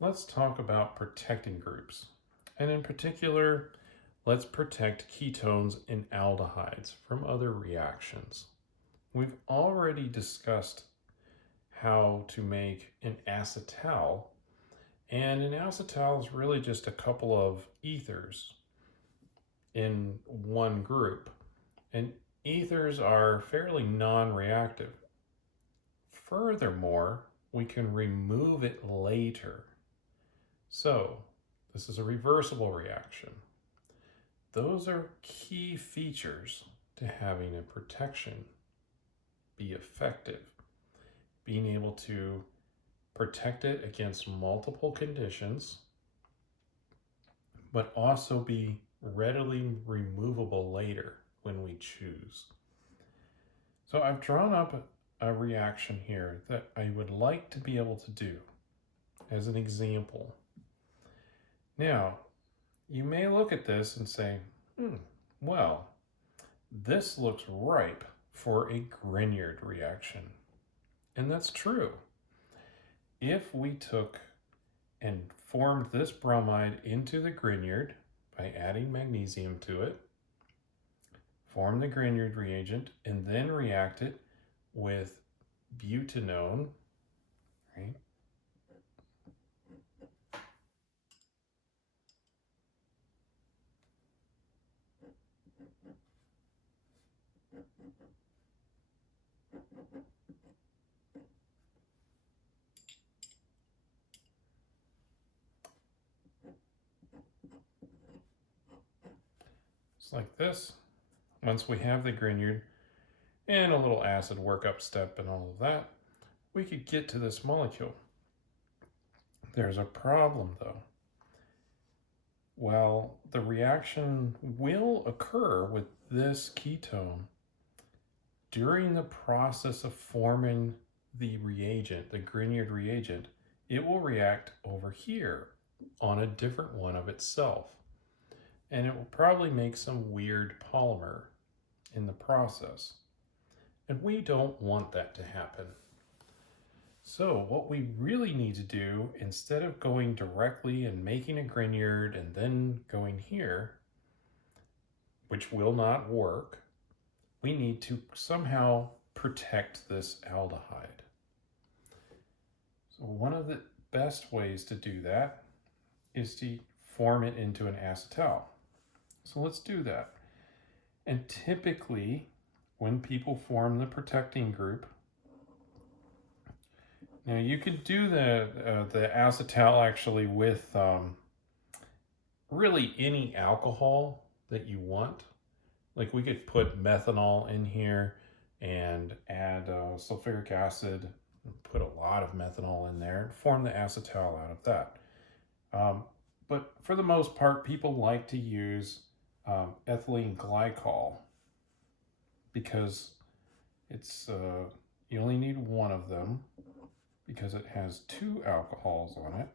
let's talk about protecting groups. And in particular, let's protect ketones and aldehydes from other reactions. We've already discussed how to make an acetal, and an acetal is really just a couple of ethers in one group. And ethers are fairly non-reactive. Furthermore, we can remove it later. So, this is a reversible reaction. Those are key features to having a protection be effective. Being able to protect it against multiple conditions, but also be readily removable later when we choose. So I've drawn up a reaction here that I would like to be able to do as an example. Now, you may look at this and say, well, this looks ripe for a Grignard reaction. And that's true. If we took and formed this bromide into the Grignard by adding magnesium to it, form the Grignard reagent, and then react it with butanone, right? Just like this. Once we have the Grignard and a little acid workup step and all of that, we could get to this molecule. There's a problem though. Well, the reaction will occur with this ketone during the process of forming the reagent, the Grignard reagent. It will react over here on a different one of itself. And it will probably make some weird polymer in the process. And we don't want that to happen. So what we really need to do, instead of going directly and making a Grignard and then going here, which will not work, we need to somehow protect this aldehyde. So one of the best ways to do that is to form it into an acetal. So let's do that. And typically, when people form the protecting group, now you could do the acetal actually with really any alcohol that you want. Like we could put methanol in here and add sulfuric acid, and put a lot of methanol in there and form the acetal out of that. But for the most part, people like to use ethylene glycol because it's you only need one of them because it has two alcohols on it,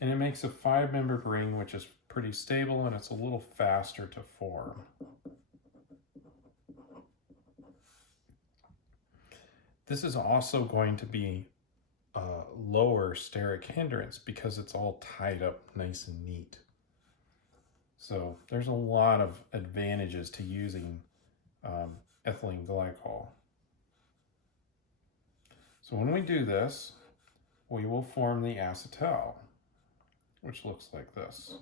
and it makes a 5-membered ring, which is pretty stable and it's a little faster to form. This is also going to be lower steric hindrance because it's all tied up nice and neat. So there's a lot of advantages to using ethylene glycol. So when we do this, we will form the acetal, which looks like this.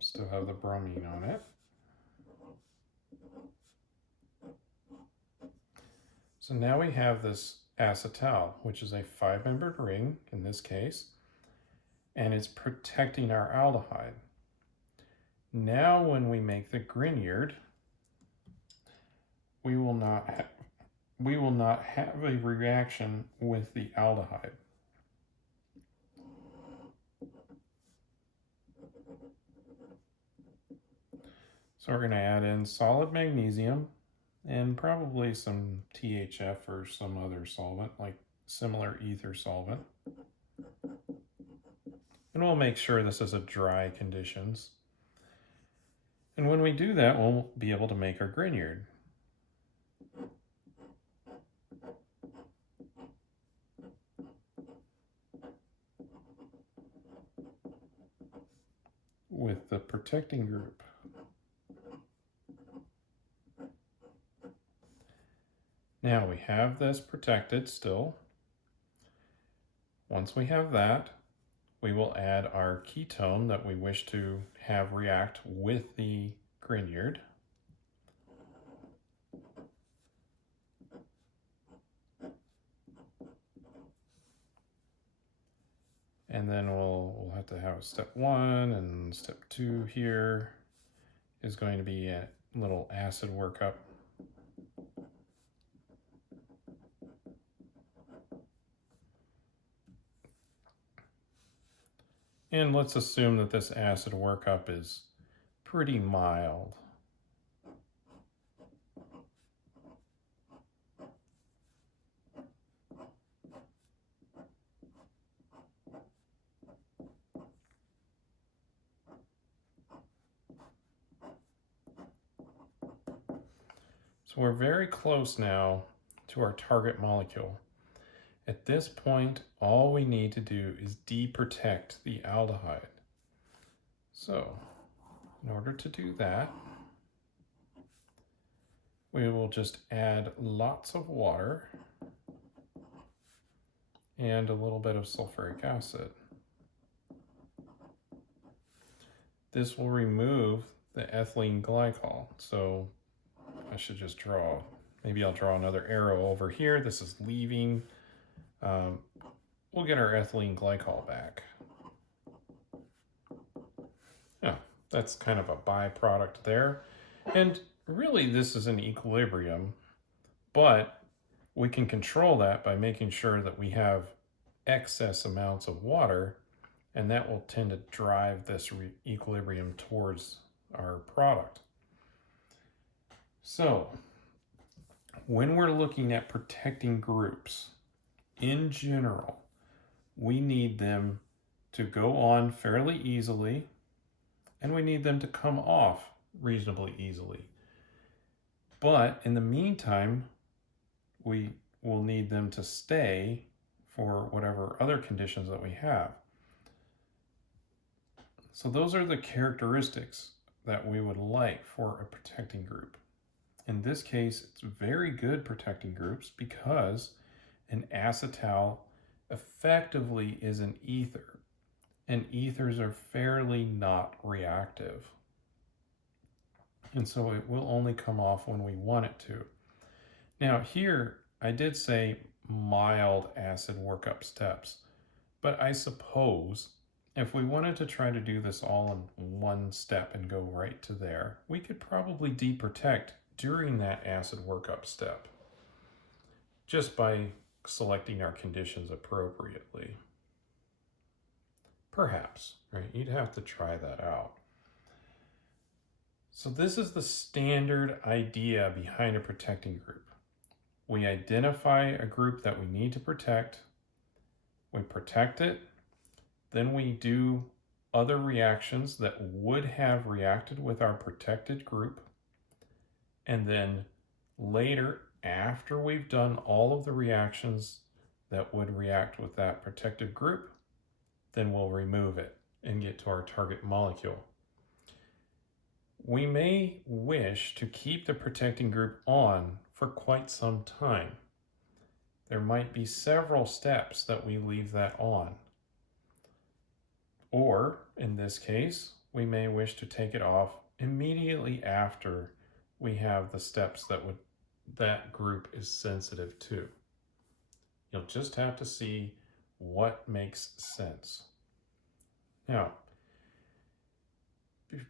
Still have the bromine on it. So now we have this acetal, which is a 5-membered ring in this case, and it's protecting our aldehyde. Now when we make the Grignard, we will not have a reaction with the aldehyde. So we're going to add in solid magnesium and probably some THF or some other solvent, like similar ether solvent. And we'll make sure this is a dry conditions. And when we do that, we'll be able to make our Grignard. With the protecting group. Now we have this protected still. Once we have that, we will add our ketone that we wish to have react with the Grignard. And then we'll have to have step 1, and step 2 here is going to be a little acid workup. And let's assume that this acid workup is pretty mild. So we're very close now to our target molecule. At this point, all we need to do is deprotect the aldehyde. So, in order to do that, we will just add lots of water and a little bit of sulfuric acid. This will remove the ethylene glycol. So I should just maybe I'll draw another arrow over here. This is leaving. We'll get our ethylene glycol back. Yeah, that's kind of a byproduct there. And really this is an equilibrium, but we can control that by making sure that we have excess amounts of water, and that will tend to drive this equilibrium towards our product. So when we're looking at protecting groups, in general, we need them to go on fairly easily, and we need them to come off reasonably easily. But in the meantime, we will need them to stay for whatever other conditions that we have. So those are the characteristics that we would like for a protecting group. In this case, it's very good protecting groups because an acetal effectively is an ether, and ethers are fairly not reactive. And so it will only come off when we want it to. Now here, I did say mild acid workup steps, but I suppose if we wanted to try to do this all in one step and go right to there, we could probably deprotect during that acid workup step, just by selecting our conditions appropriately. Perhaps, right? You'd have to try that out. So this is the standard idea behind a protecting group. We identify a group that we need to protect, we protect it, then we do other reactions that would have reacted with our protected group, and then later, after we've done all of the reactions that would react with that protected group, then we'll remove it and get to our target molecule. We may wish to keep the protecting group on for quite some time. There might be several steps that we leave that on. Or, in this case, we may wish to take it off immediately after we have the steps that group is sensitive to. You'll just have to see what makes sense. Now,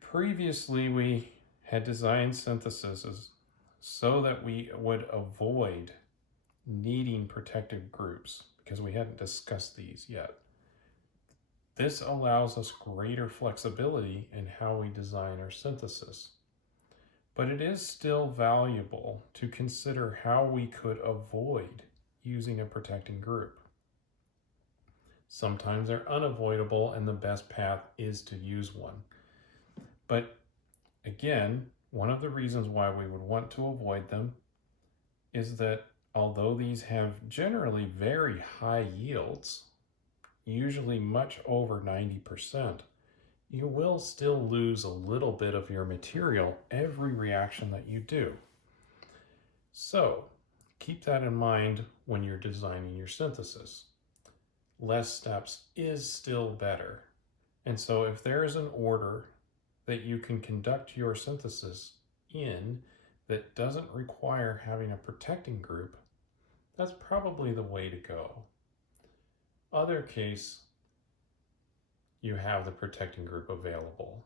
previously we had designed syntheses so that we would avoid needing protected groups because we hadn't discussed these yet. This allows us greater flexibility in how we design our synthesis. But it is still valuable to consider how we could avoid using a protecting group. Sometimes they're unavoidable and the best path is to use one. But Again, one of the reasons why we would want to avoid them is that although these have generally very high yields, usually much over 90%, you will still lose a little bit of your material every reaction that you do. So keep that in mind when you're designing your synthesis. Less steps is still better. And so if there is an order that you can conduct your synthesis in that doesn't require having a protecting group, that's probably the way to go. Other case, you have the protecting group available.